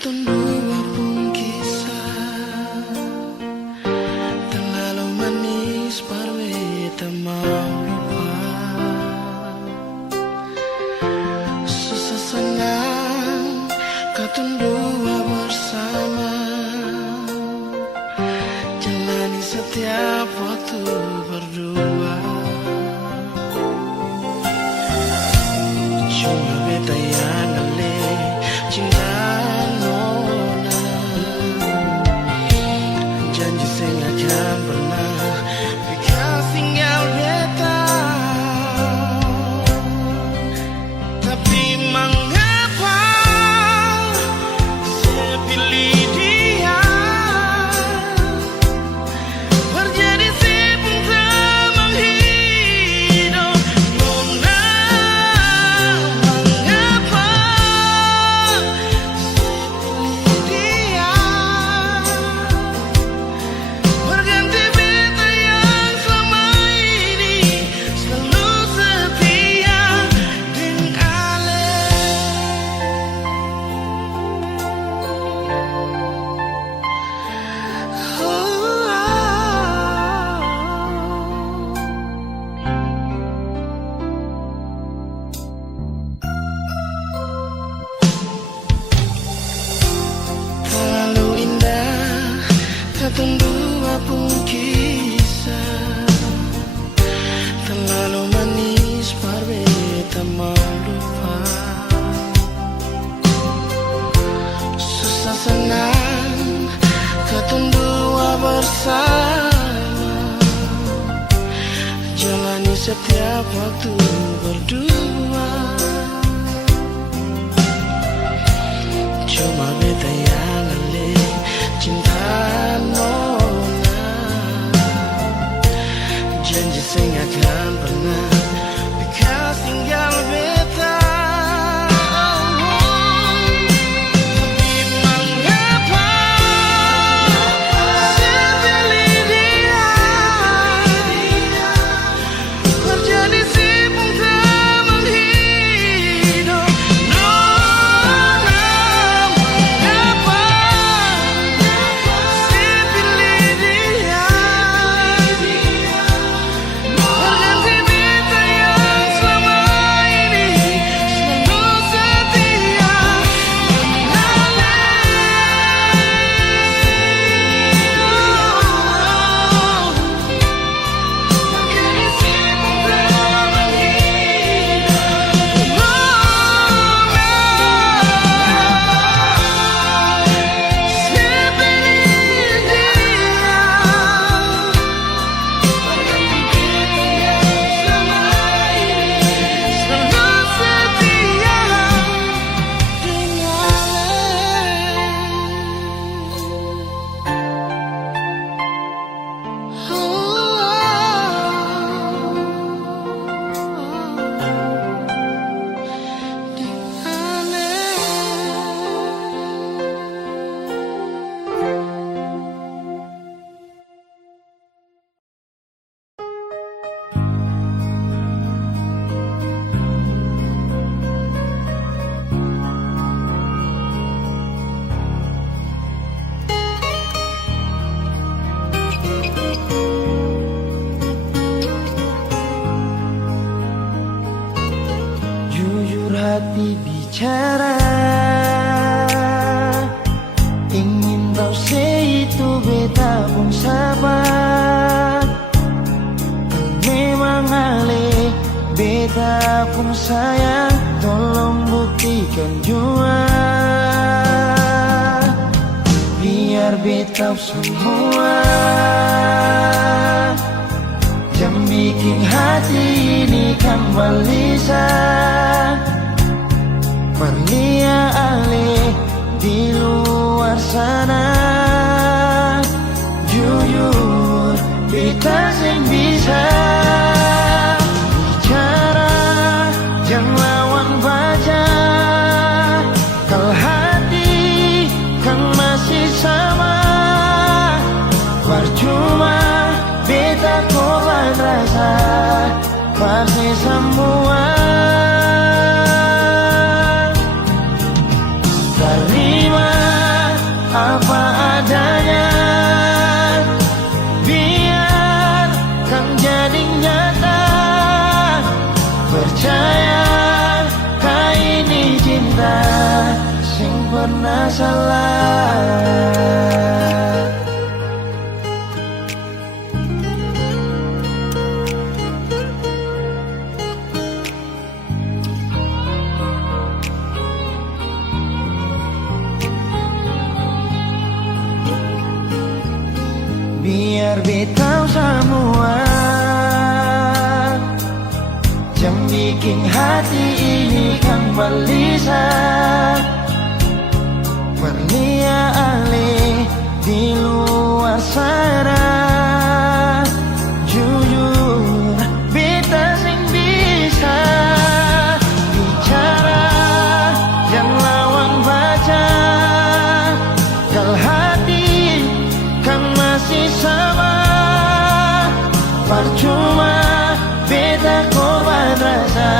Katong dua pun kisah terlalu manis parwe tak mau lupa. Susah senang katong dua bersama, jalani setiap waktu berdua. Cuma beta yang ale cinta katong dua pun kisah terlalu manis parwe tak mau lupa. Susah senang katong dua bersama, jalani setiap waktu berdua. Cuma beta yang ale cinta nona, janji saya gak akan pernah bekas tinggal beta. Tapi mengapa saya pilih dia, terjadi simpang tak menghidup. Hati bicara, ingin tahu itu beta pun sabar. Memang ale beta pun sayang, tolong buktikan jua, biar beta semua jangan bikin hati ini kembali Perlia ale di luar sana, jujur beta sing bisa bicara, jangan lawan baca. Kalau hati kan masih sama, percuma beta korban rasa, pasti semua terima. pernah salah. Biar betau semua yang bikin hati ini kan gelisah, berlia alih di luar sana. Jujur beta sing bisa bicara yang lawan baca, kalau hati kan masih sama. Percuma beta korban rasa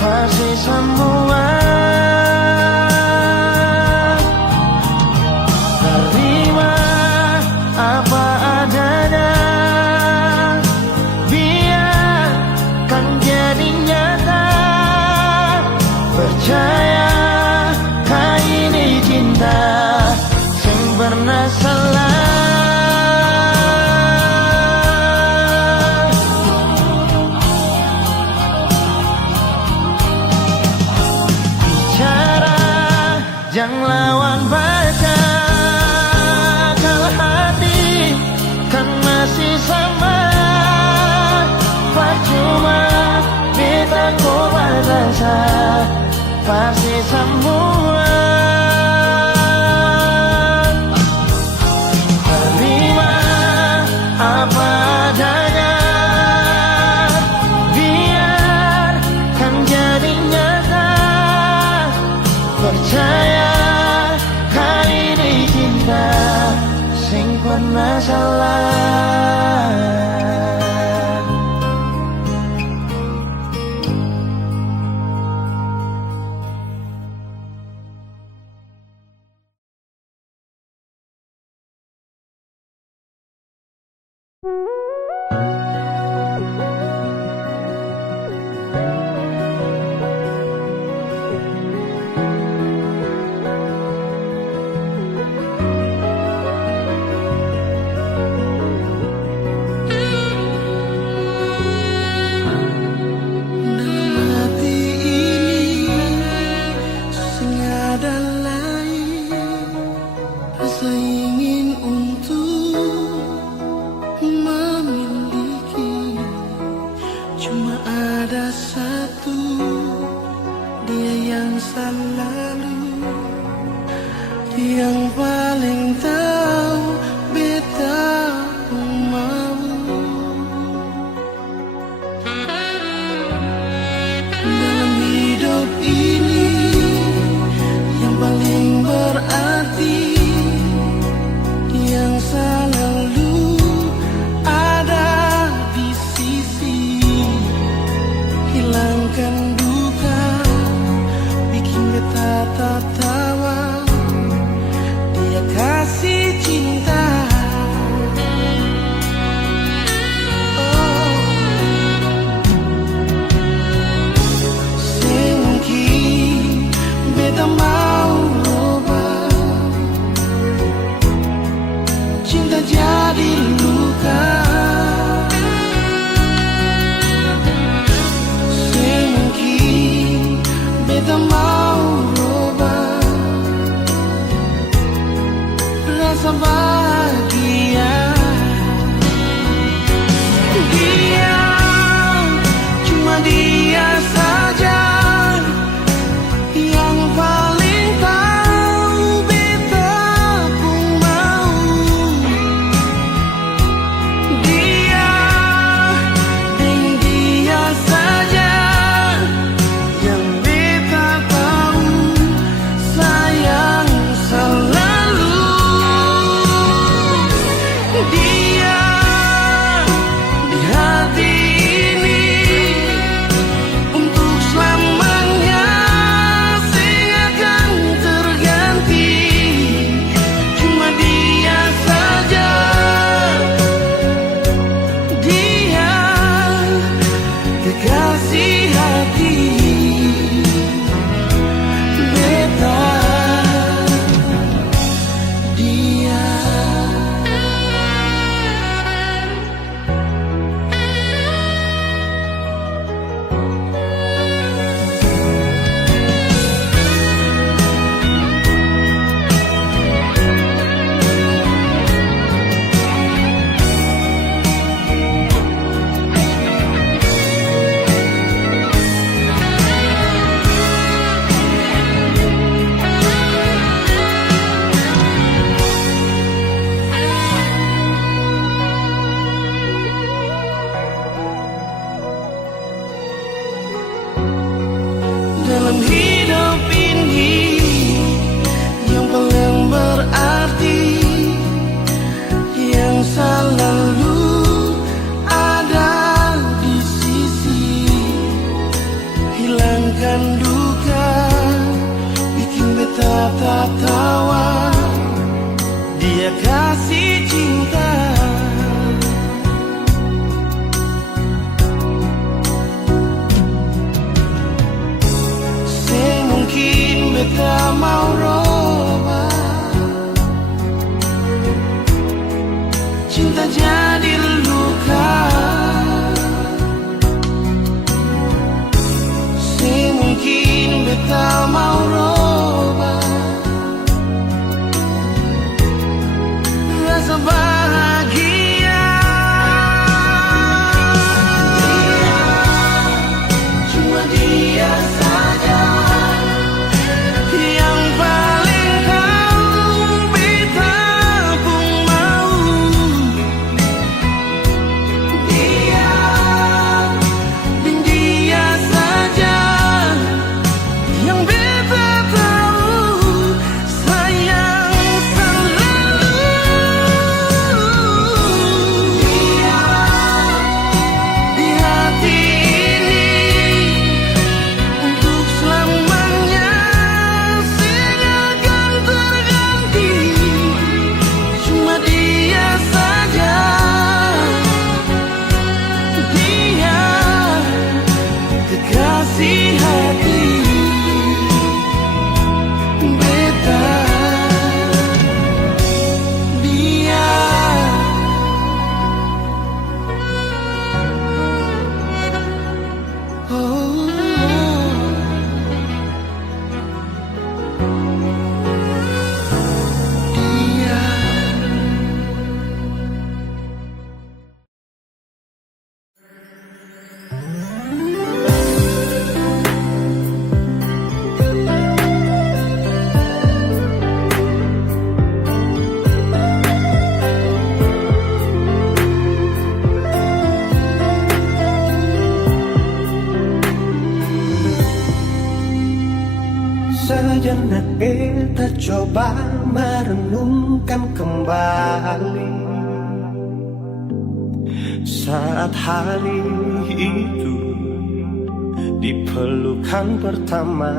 pasti semua. Terima apa adanya, biarkan jadi nyata. Percaya kau ini cinta yang pernah salah. Jangan lawan baca, kalau hati kan masih sama. Percuma beta korban rasa pasti semua. Terima apa adanya, biarkan jadi nyata. Percaya sing pernah salah. dalam hidup ini yang paling berarti, yang selalu ada di sisi. Hilangkan duka, bikin beta tertawa, dia kasih cinta. Semungkin beta mau roba, cinta jadi luka. Semungkin beta mau roba rasa bahagia. Cuma dia saja yang paling tahu beta pun mau. Dia dan dia saja yang beta tahu sayang selalu. Dia di hati ini untuk selamanya akan terganti. Cuma dia saja, dia kekasih hati beta. Dia oh, dia. Sejenak beta coba merenungkan kembali saat hari itu di pelukan pertama.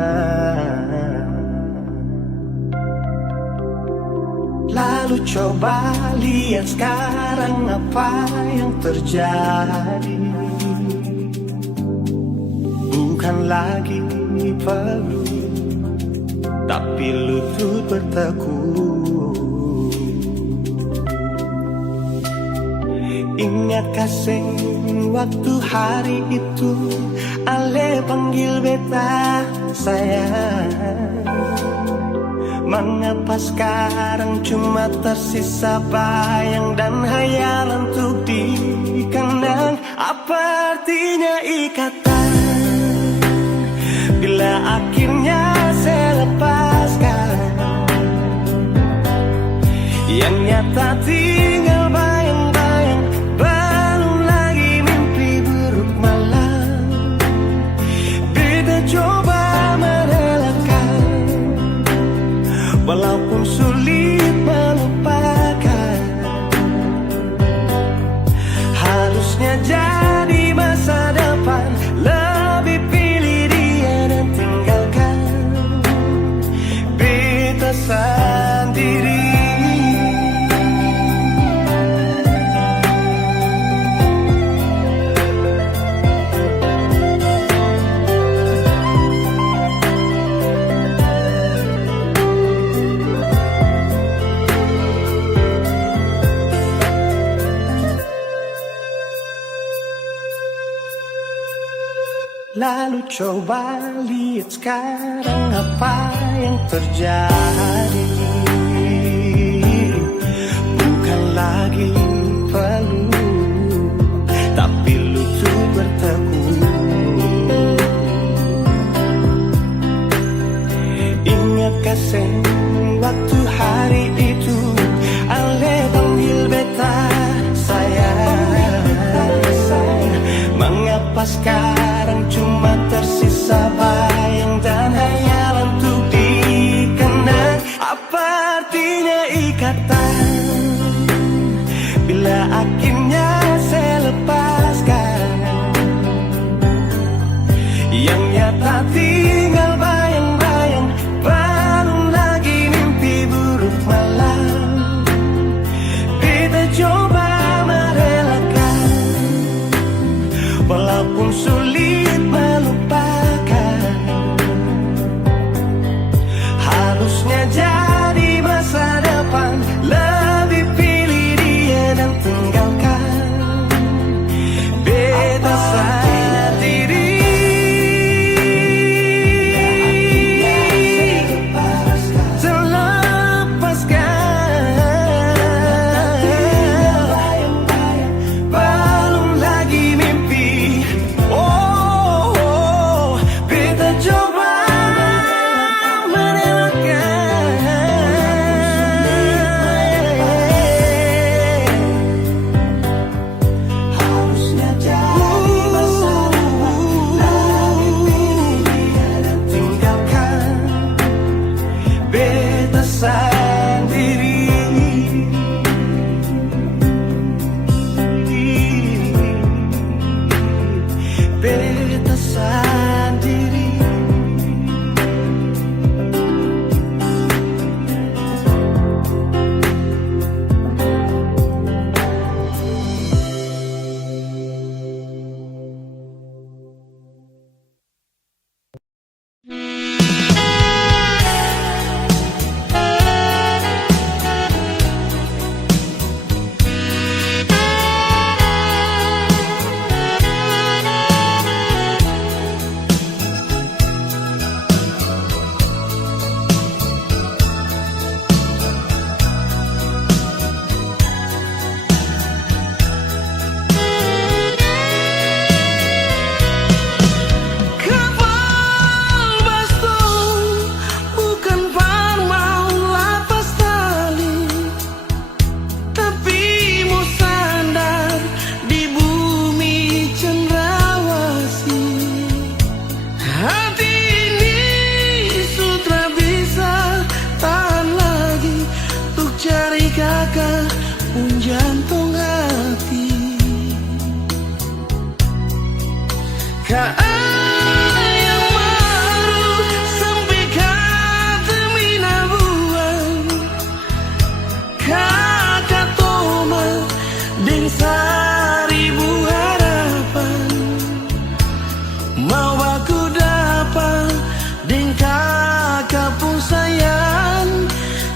Lalu coba lihat sekarang apa yang terjadi. Bukan lagi peluk, tapi lutut bertekuk. Ingat kasih waktu hari itu Ale panggil beta sayang. Mengapa sekarang cuma tersisa bayang dan hayalan untuk dikenang? Apa artinya ikatan bila akhirnya saya lepaskan? Yang nyata tinggal bayang-bayang, belum lagi mimpi buruk malam. Beta coba merelakan, walaupun sulit melupakan. Harusnya jadi masa depan, lebih pilih dia dan tinggalkan beta sendiri. Lalu coba lihat sekarang apa yang terjadi. Bukan lagi peluk, tapi lutut bertekuk. Ingat kasih waktu hari itu Ale panggil beta sayang. Mengapa sekarang cuma tersisa bayang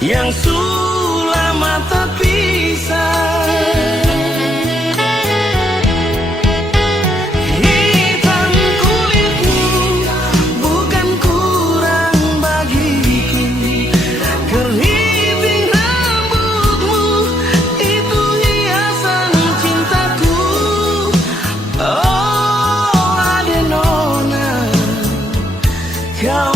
yang sulama terpisah. Hitam kulitmu bukan kurang bagiku, keriting rambutmu itu hiasan cintaku. Oh Adenona, kau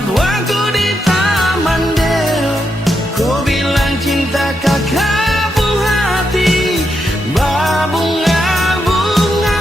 waktu di Taman Deo, kau bilang cinta kakak hati, berbunga-bunga.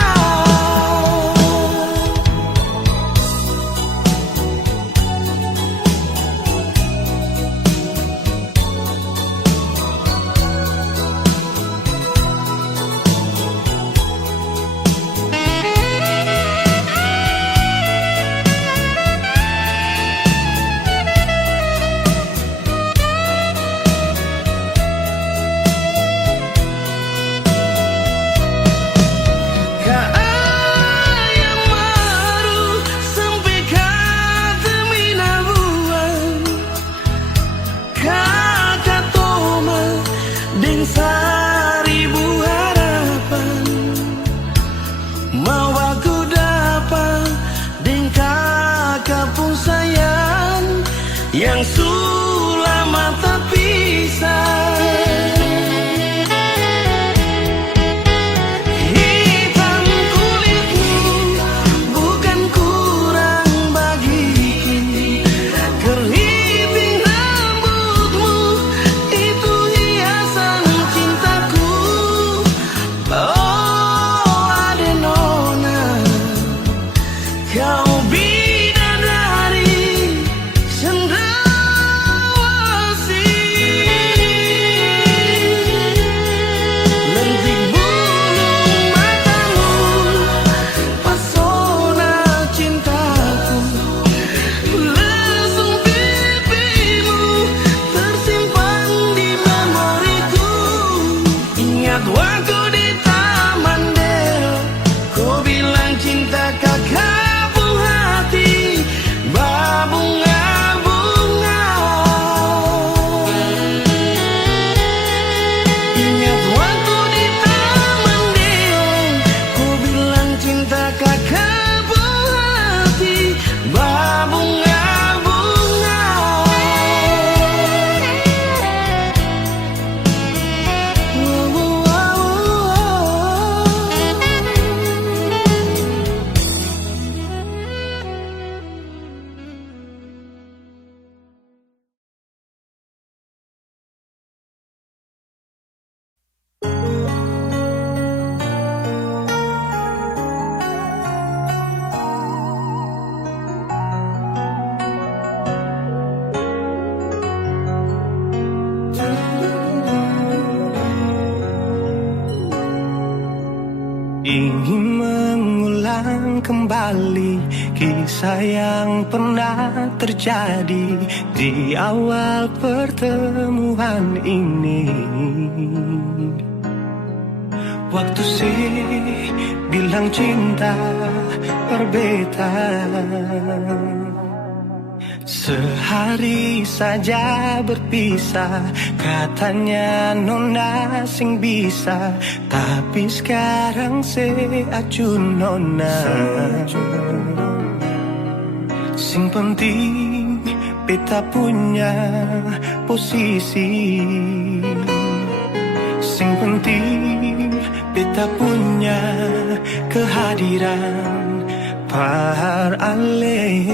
Seribu harapan mau aku dapat dengan kakak pun sayang yang sulama terpisah. Hitam kulitmu bukan kurang bagiku, keriting rambutmu itu hiasan cintaku. Oh Adenona, kau bidadari cendrawasih. Lentik bulu matamu, pesona cintaku. Lesung pipimu tersimpan di memoriku. Ingat waktu di Taman Deo, kau bilang cinta kakak hati, berbunga-bunga. Ingat waktu di Taman Deo, kau bilang cinta kakak hati, berbunga-bunga. Ingin mengulang kembali kisah yang pernah terjadi di awal pertemuan ini. Waktu sih bilang cinta berbeda, sehari saja berpisah, katanya nona sing bisa, tapi sekarang seacun nona. Sing penting beta punya posisi, sing penting beta punya kehadiran par ale.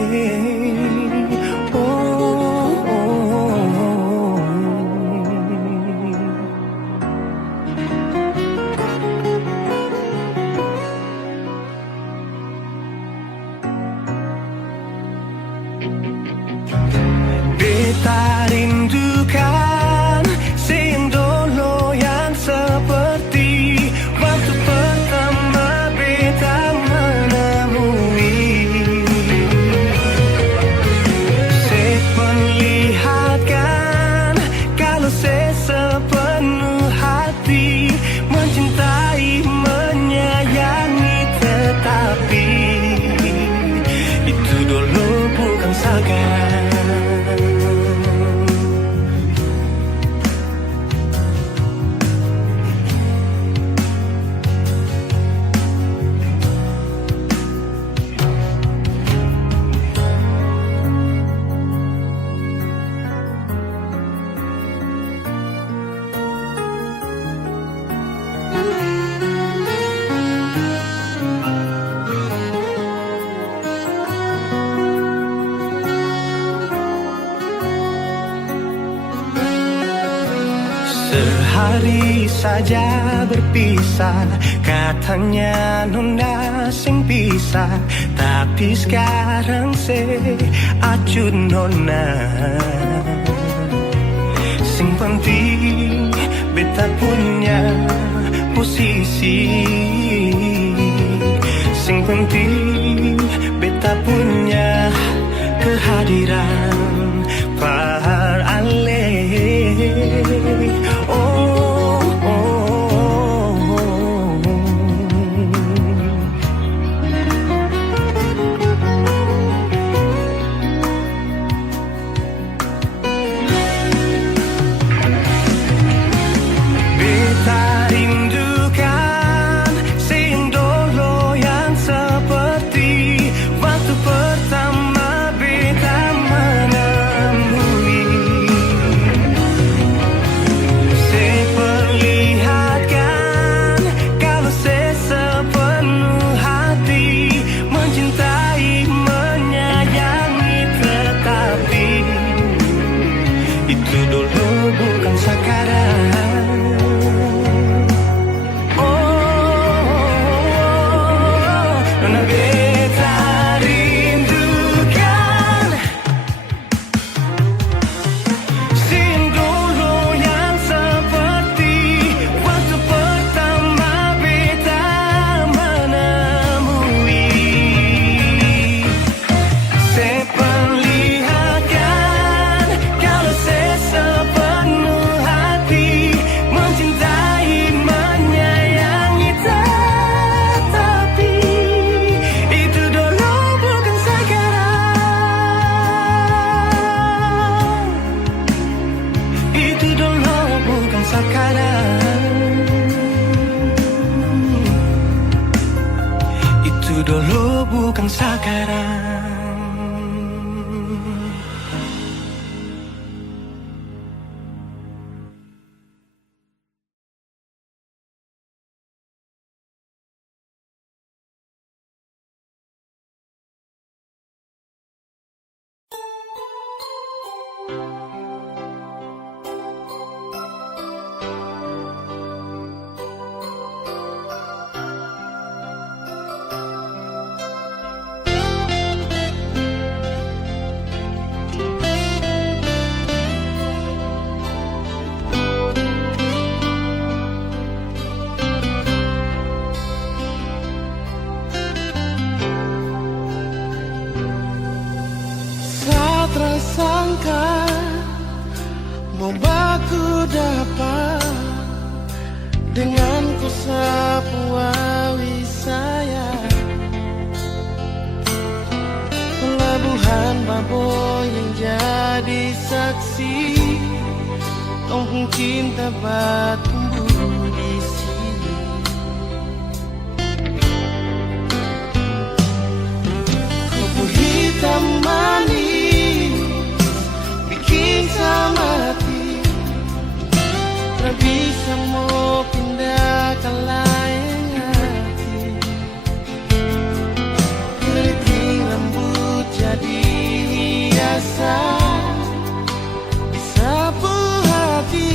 Beta rindukan sing dulu yang seperti waktu pertama hari saja berpisah. Katanya nona sing pisah, tapi sekarang se acuh nona. Sing penting beta punya posisi. Sing penting beta punya kehadiran. Par ale. Oh, oh, oh. Beta rindukan siang dulu yang seperti waktu pertama beta menemui. Seperlihatkan kalau saya sepenuh hati mencintai, menyayangi, tetapi itu dulu bukan sekarang. Nona beta rindukan siang dulu yang seperti waktu pertama beta menemui. Seperlihatkan kalau saya sepenuh hati mencintai, menyayangi, tetapi itu dulu bukan sekarang. Itu dulu bukan sekarang. Itu dulu bukan sekarang. Satra sangka mau baku dapat dengan ku sapu awi saya. Pelabuhan Baboy yang jadi saksi, tongkong cinta tumbuh di sini. Kopi hitam manis bikin samati, tak bisa mau pindah ke lain hati. Keriting rambut jadi hiasan, disapu hati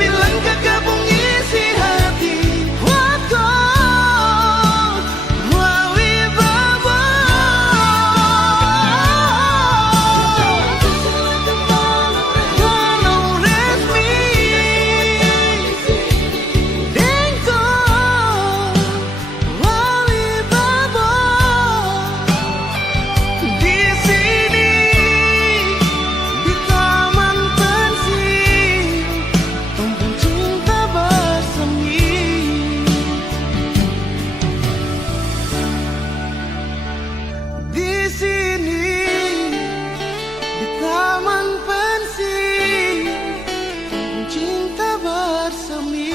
bilang kakak mengisi hati. Waktu Wawibabo walau resmi Dengko Wawibabo di sini di taman pensil Kampung cinta bersemi. Di sini di taman pensil Kampung cinta bersemi.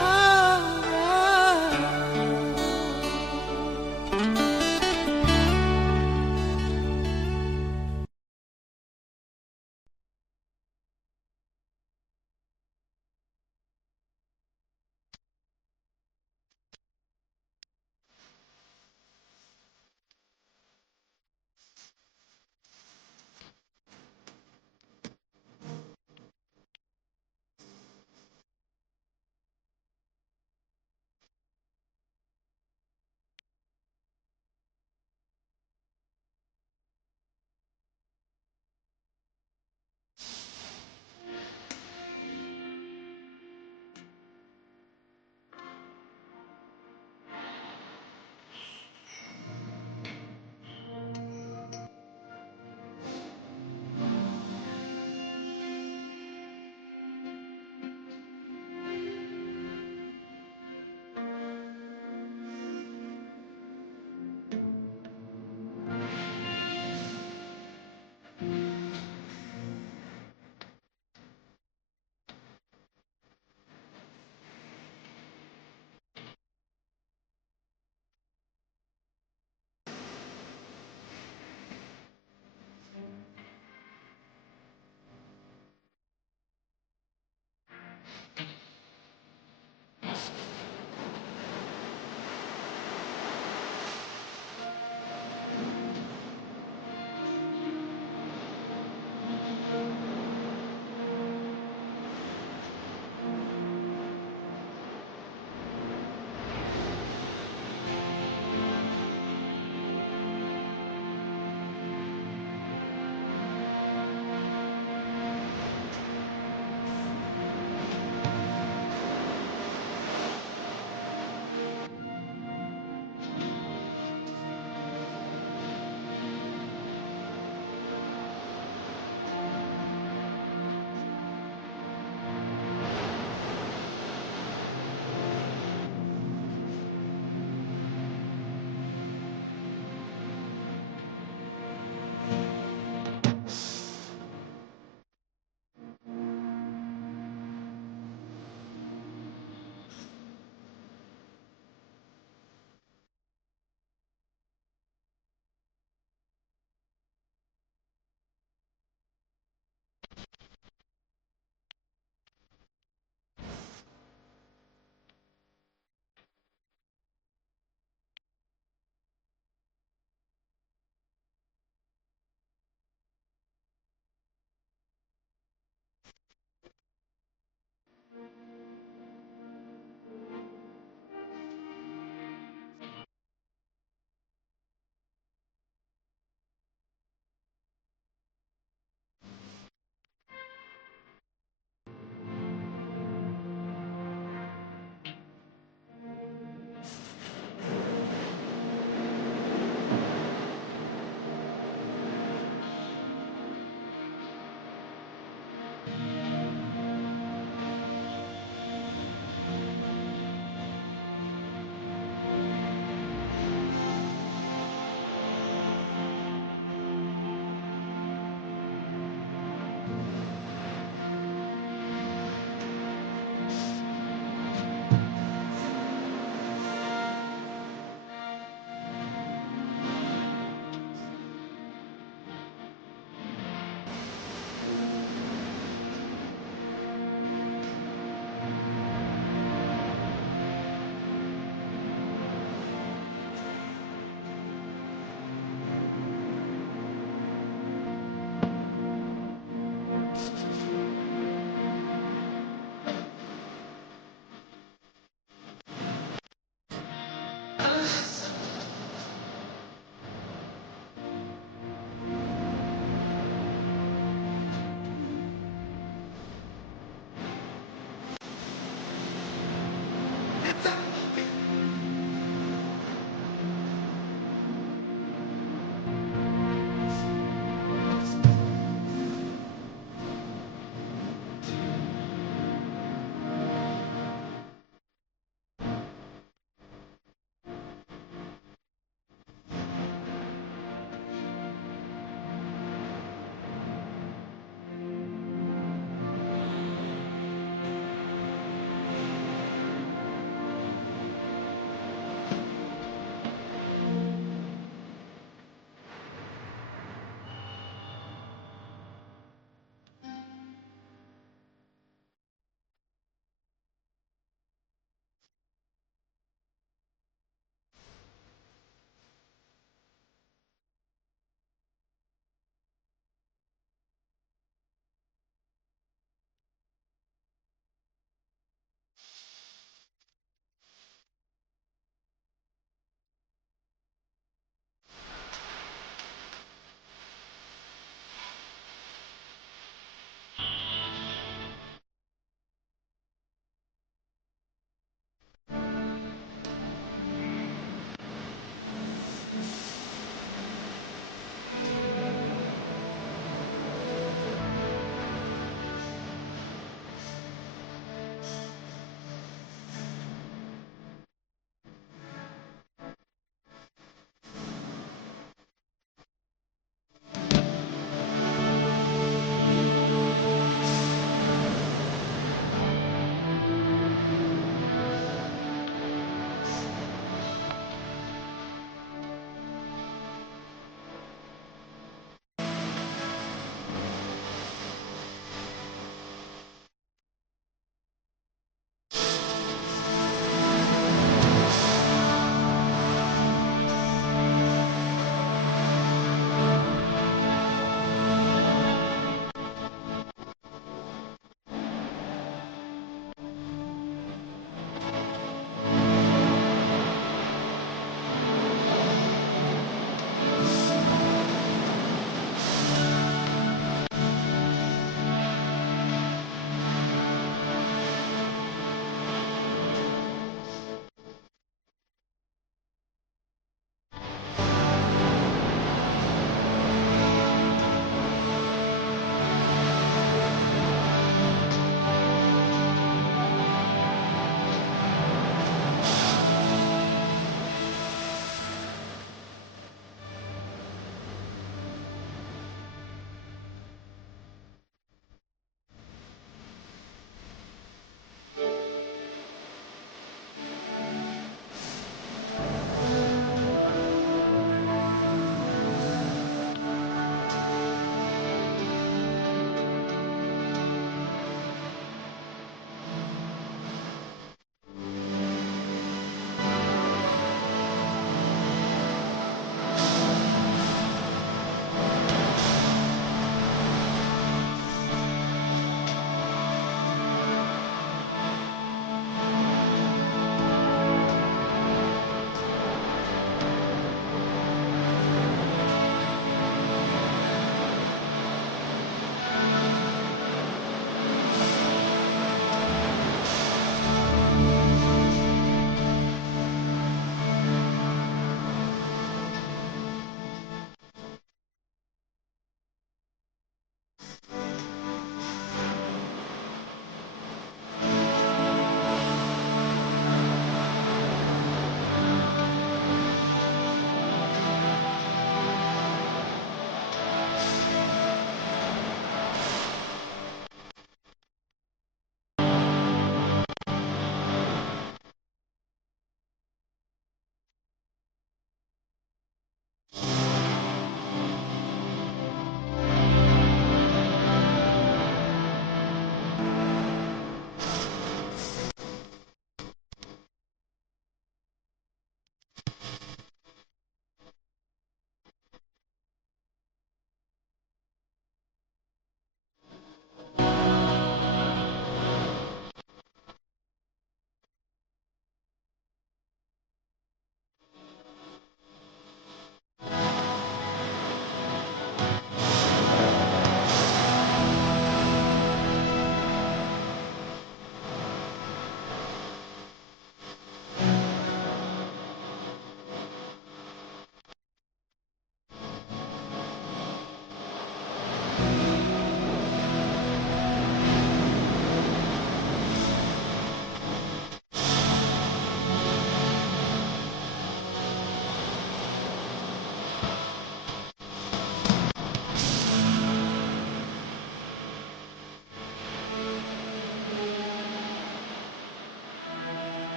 Ah, ah.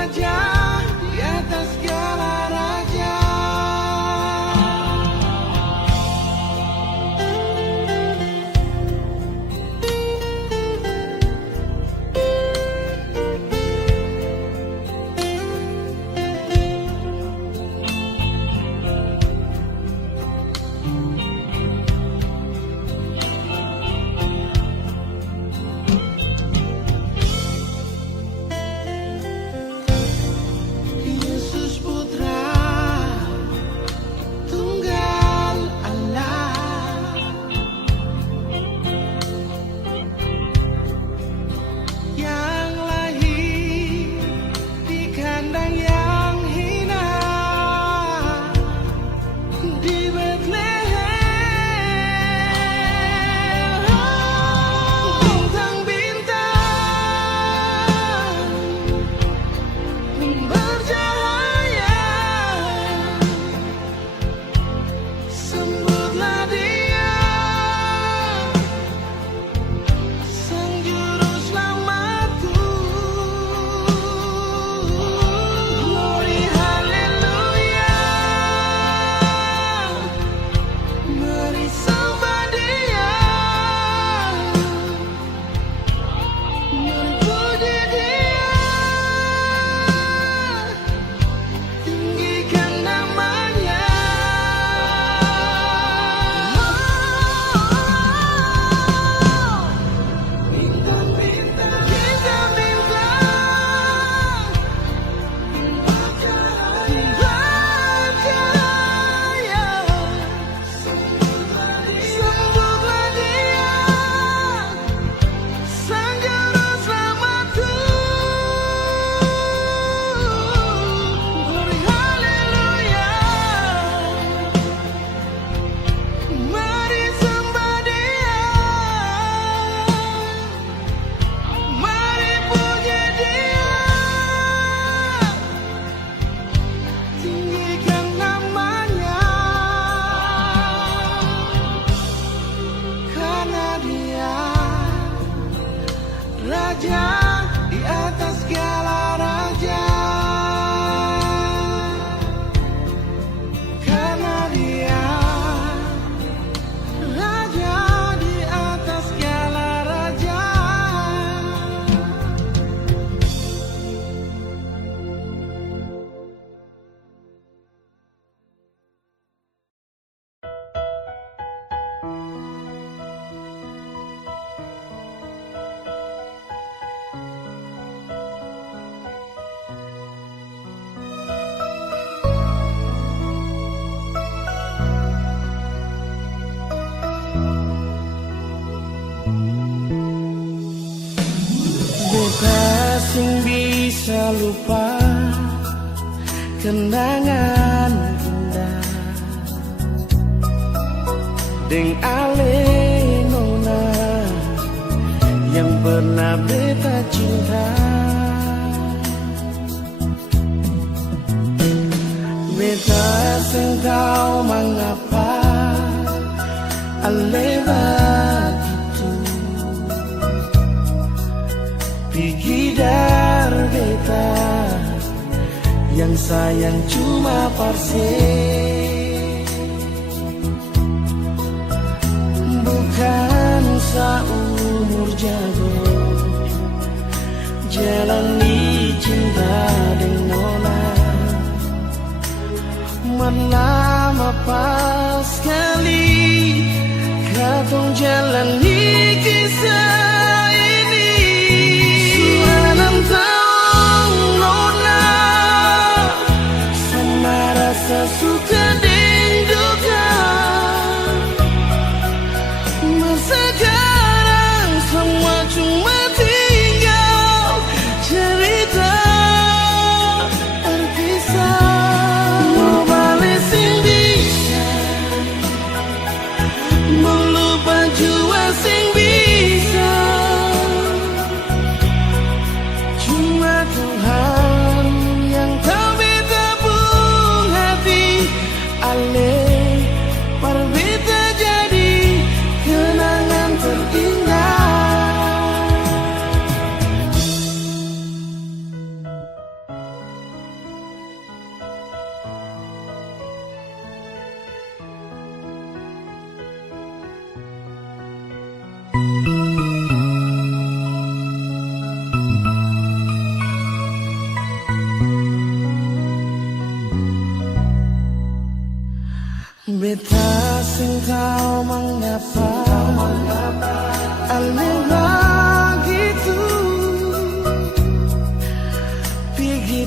raja di atas segala raja. Yesus Putra Tunggal Allah, yang lahir di kandang yang hina di Bethlehem. Bintang-bintang bercahaya, sambutlah Dia, Sang Juru Selamatku. Glory haleluya, mari sembah Dia, mari puji Dia, tinggikan namanya. Bintang-bintang, bercahaya, sambutlah Dia, Sang Juru Selamatku. Glory haleluya, mari sembah Dia, mari puji Dia, tinggikan namanya. Karena Dia Raja di atas segala raja. Karena Dia Raja di atas segala raja. Beta sing bisa lupa kenangan indah deng ale nona yang pernah beta cinta. Beta sing tahu mengapa ale begitu pergi dari beta yang sayang cuma parse. Bukan seumur jago jalani cinta dengan nona, melama pas sekali katong jalani kisah ini. Sudah 6 tahun nona, sama rasa suka dan duka. Sekarang semua cuma tinggal cerita terpisah. Mau balik sing bisa, melupa jua sing bisa. Cuma Tuhan yang tahu beta pun hati ale berbeda jadi kenangan terindah.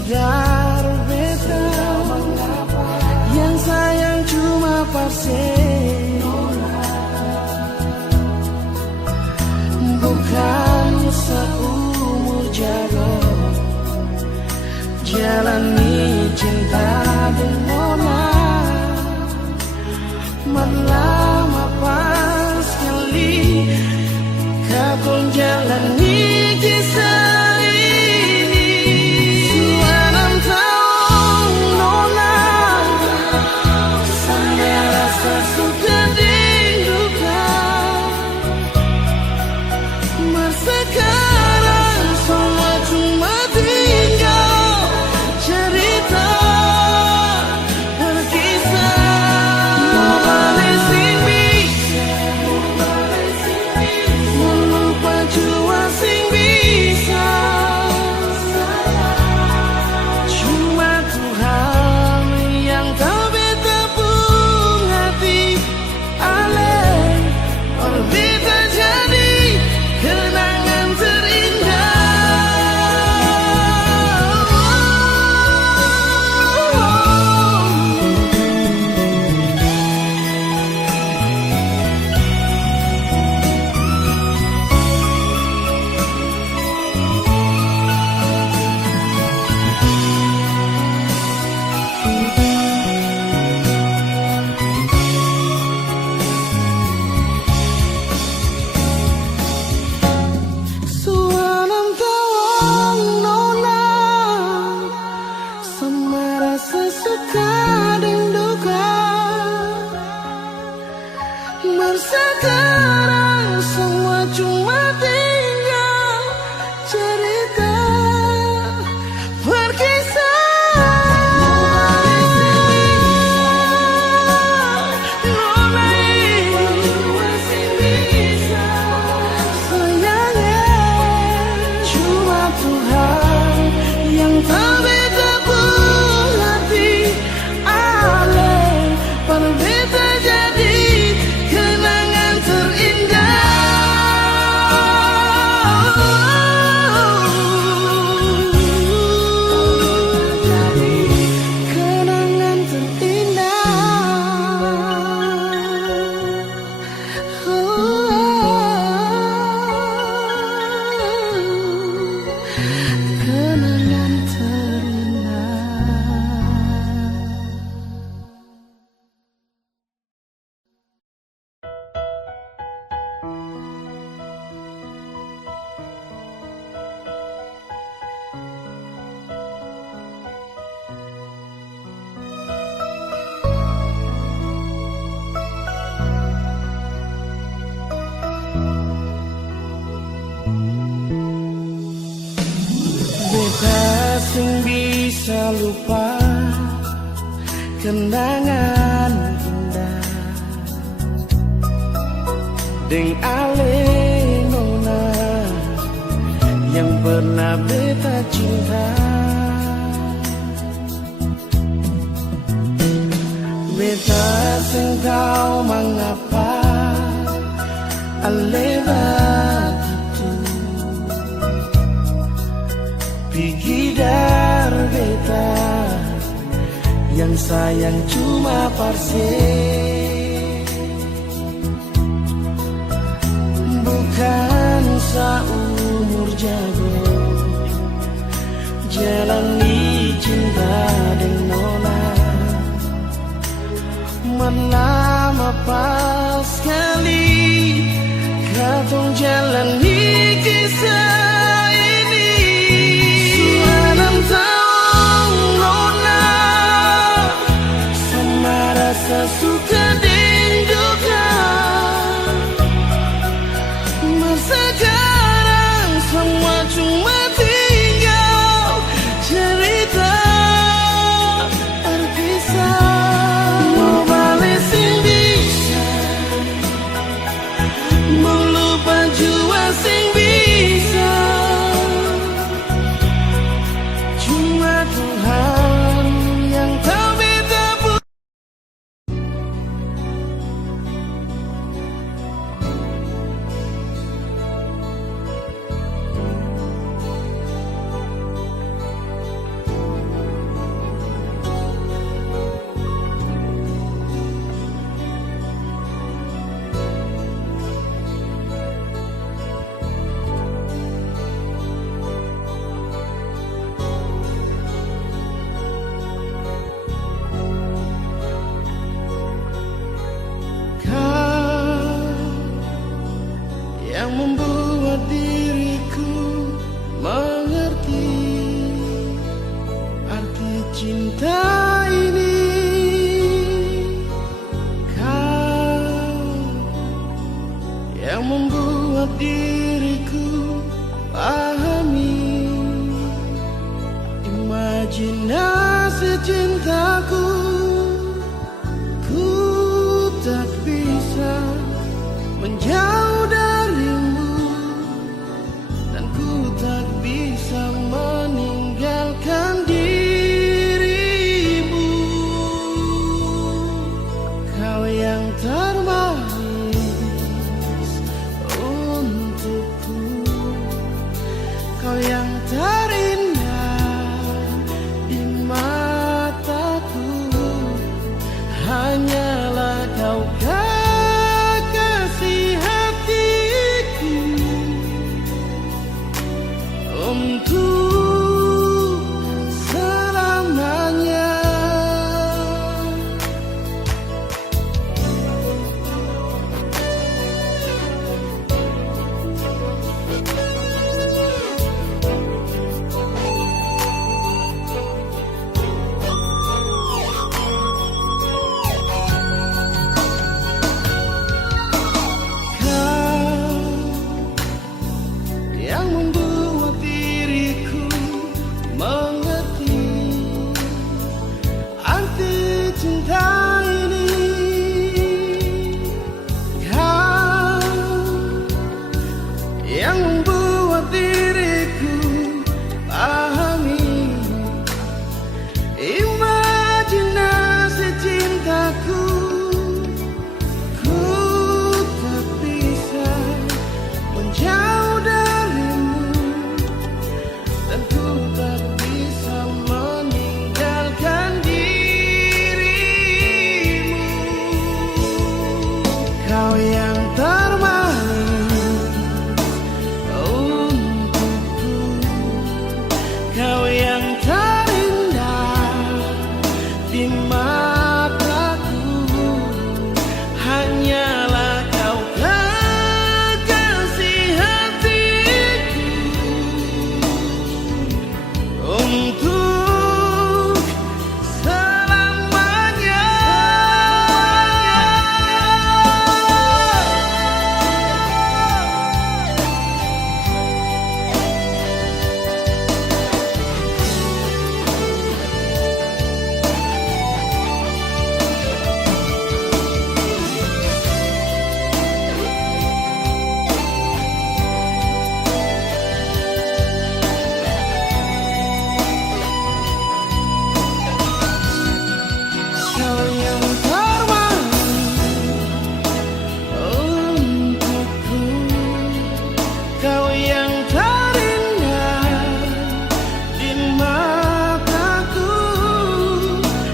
dar beta, yang sayang cuma parse, bukan seumur jago jalani cinta dengan lama pas sekali kau jalani kisah ini. Suanam tahu nona sampai rasa suka didukan, masa sekarang semua cuma tinggal cerita sekarang semua cuma tinggal cerita berkisah. Sayangnya cuma Tuhan yang tak bisa mengerti. Ale berbeda jadi kenangan terindah. Kenangan terindah. Kenangan terindah. Beta sing bisa lupa kenangan indah deng ale nona yang pernah beta cinta. Beta sing tahu mengapa ale begitu pergi dari beta, yang sayang cuma parse, bukan seumur jago jalani cinta dengan nona. Lama pas sekali kau jalani kisah ini. Suanam tahu nona sama rasa suka didukan, masa sekarang semua cuma tinggal cerita terpisah. Imajinasi cintaku, ku tak bisa menjauh darimu, dan ku tak bisa meninggalkan dirimu. Kau yang termanis untukku, kau yang terindah di mataku, hanyalah kau kekasih hatiku. Untuk selamanya. Yang membuat diriku mengerti arti cinta ini. Kau yang membuat diriku pahami imajinasi cintaku. Ku tak bisa menjauh darimu, dan ku tak bisa meninggalkan dirimu. Kau yang termanis untukku, kau yang terindah di mataku, hanyalah kau kekasih hatiku. Untuk selamanya. Kau yang termanis untukku, kau yang terindah di mataku,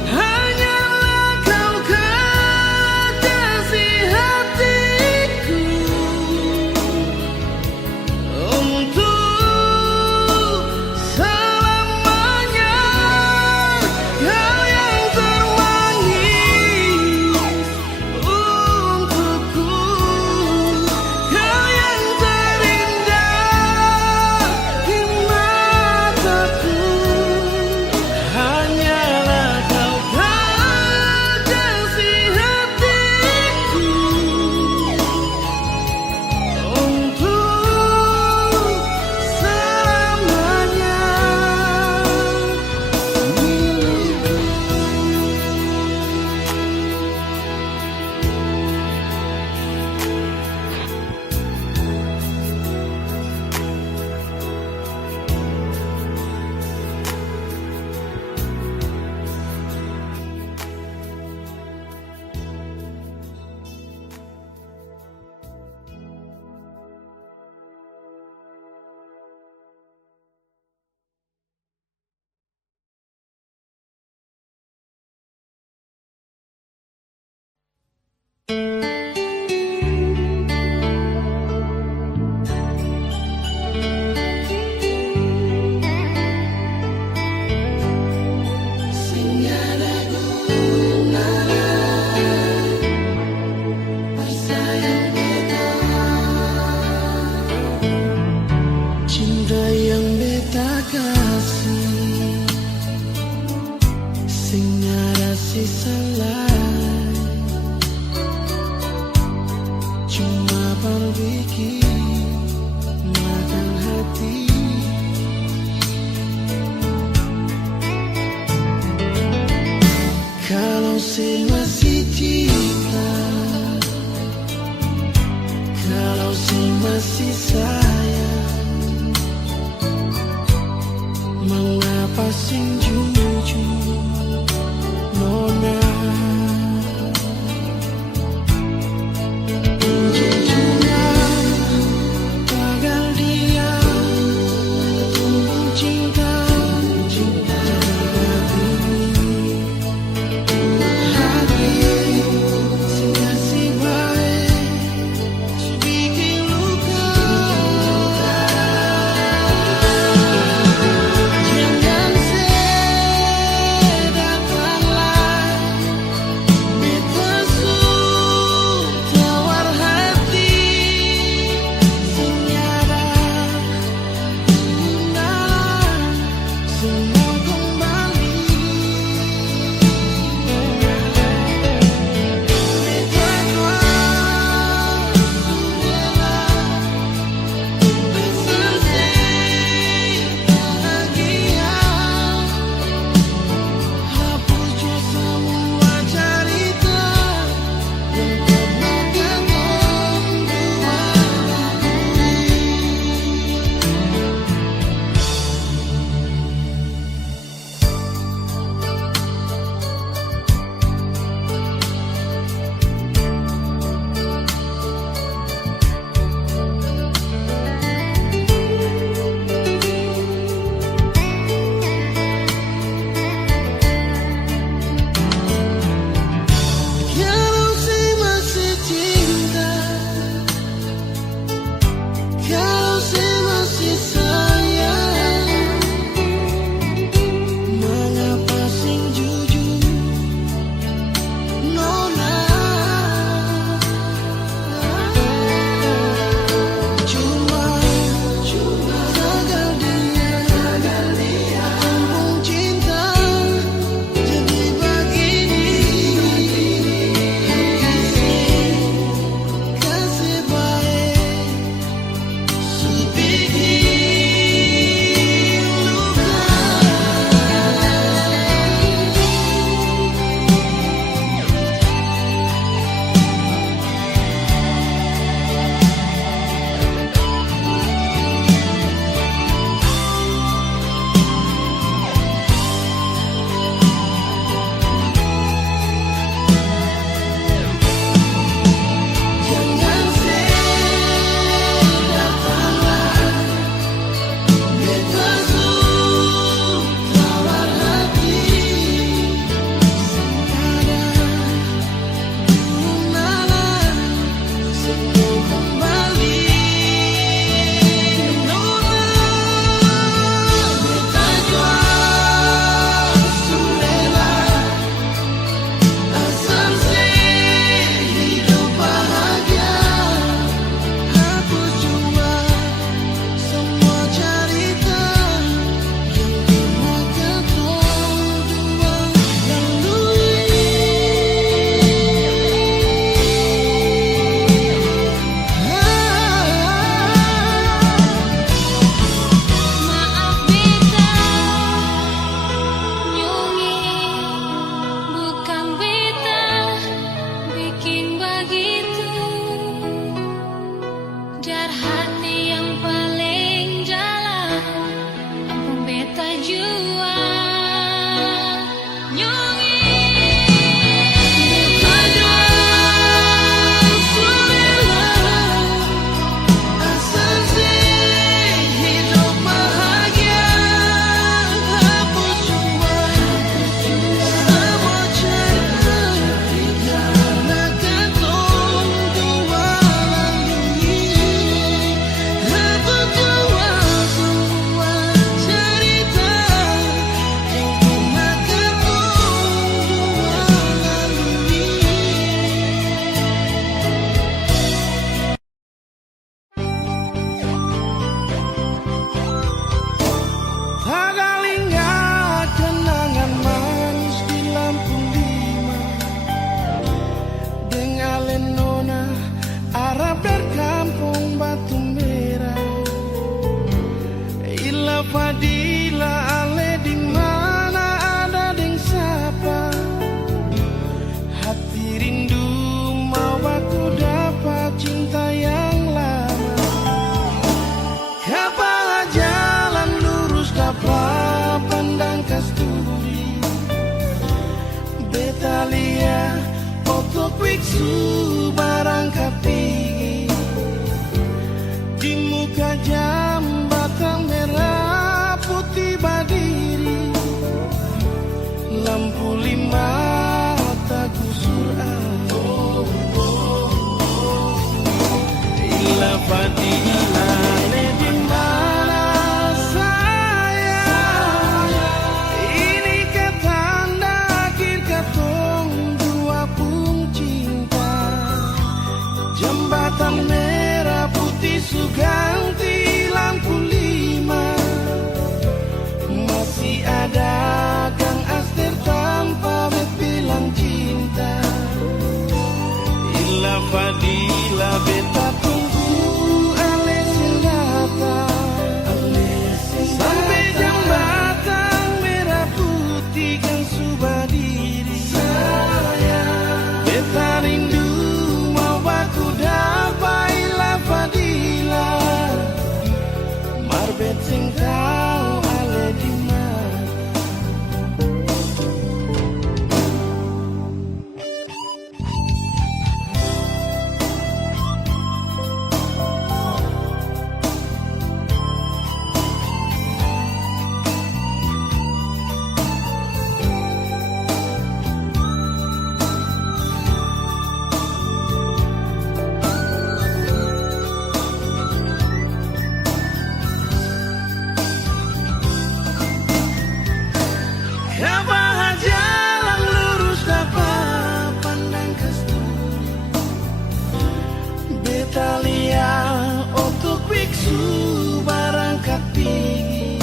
hanyalah kau kekasih hatiku. Untuk selamanya. Kau yang termanis untukku, kau yang terindah di mataku, hanyalah kau kekasih hatiku. Untuk selamanya milikku. Cinta yang beta kasih, sing ada sisa lain, cuma berbikin makan hati. sing masih cinta, kalau sing masih sayang, mengapa sing jujur nona? ada Kang Aster tanpa bilang cinta. Ila Fadila beta tunggu ale sendata. Sampai jambatan merah putih Kang Subadiri. Beta rindu mau aku dapat Ila Fadila. Marbet sing tau ale di mana. Kapan jalan lurus dapat pandang ke Betalia untuk biksu barangkat tinggi.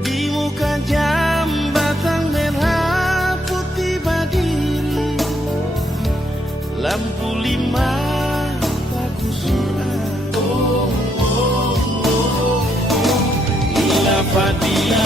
Di muka jambatan merah putih Badiri. Lampu lima bagus surat. Ila Fadila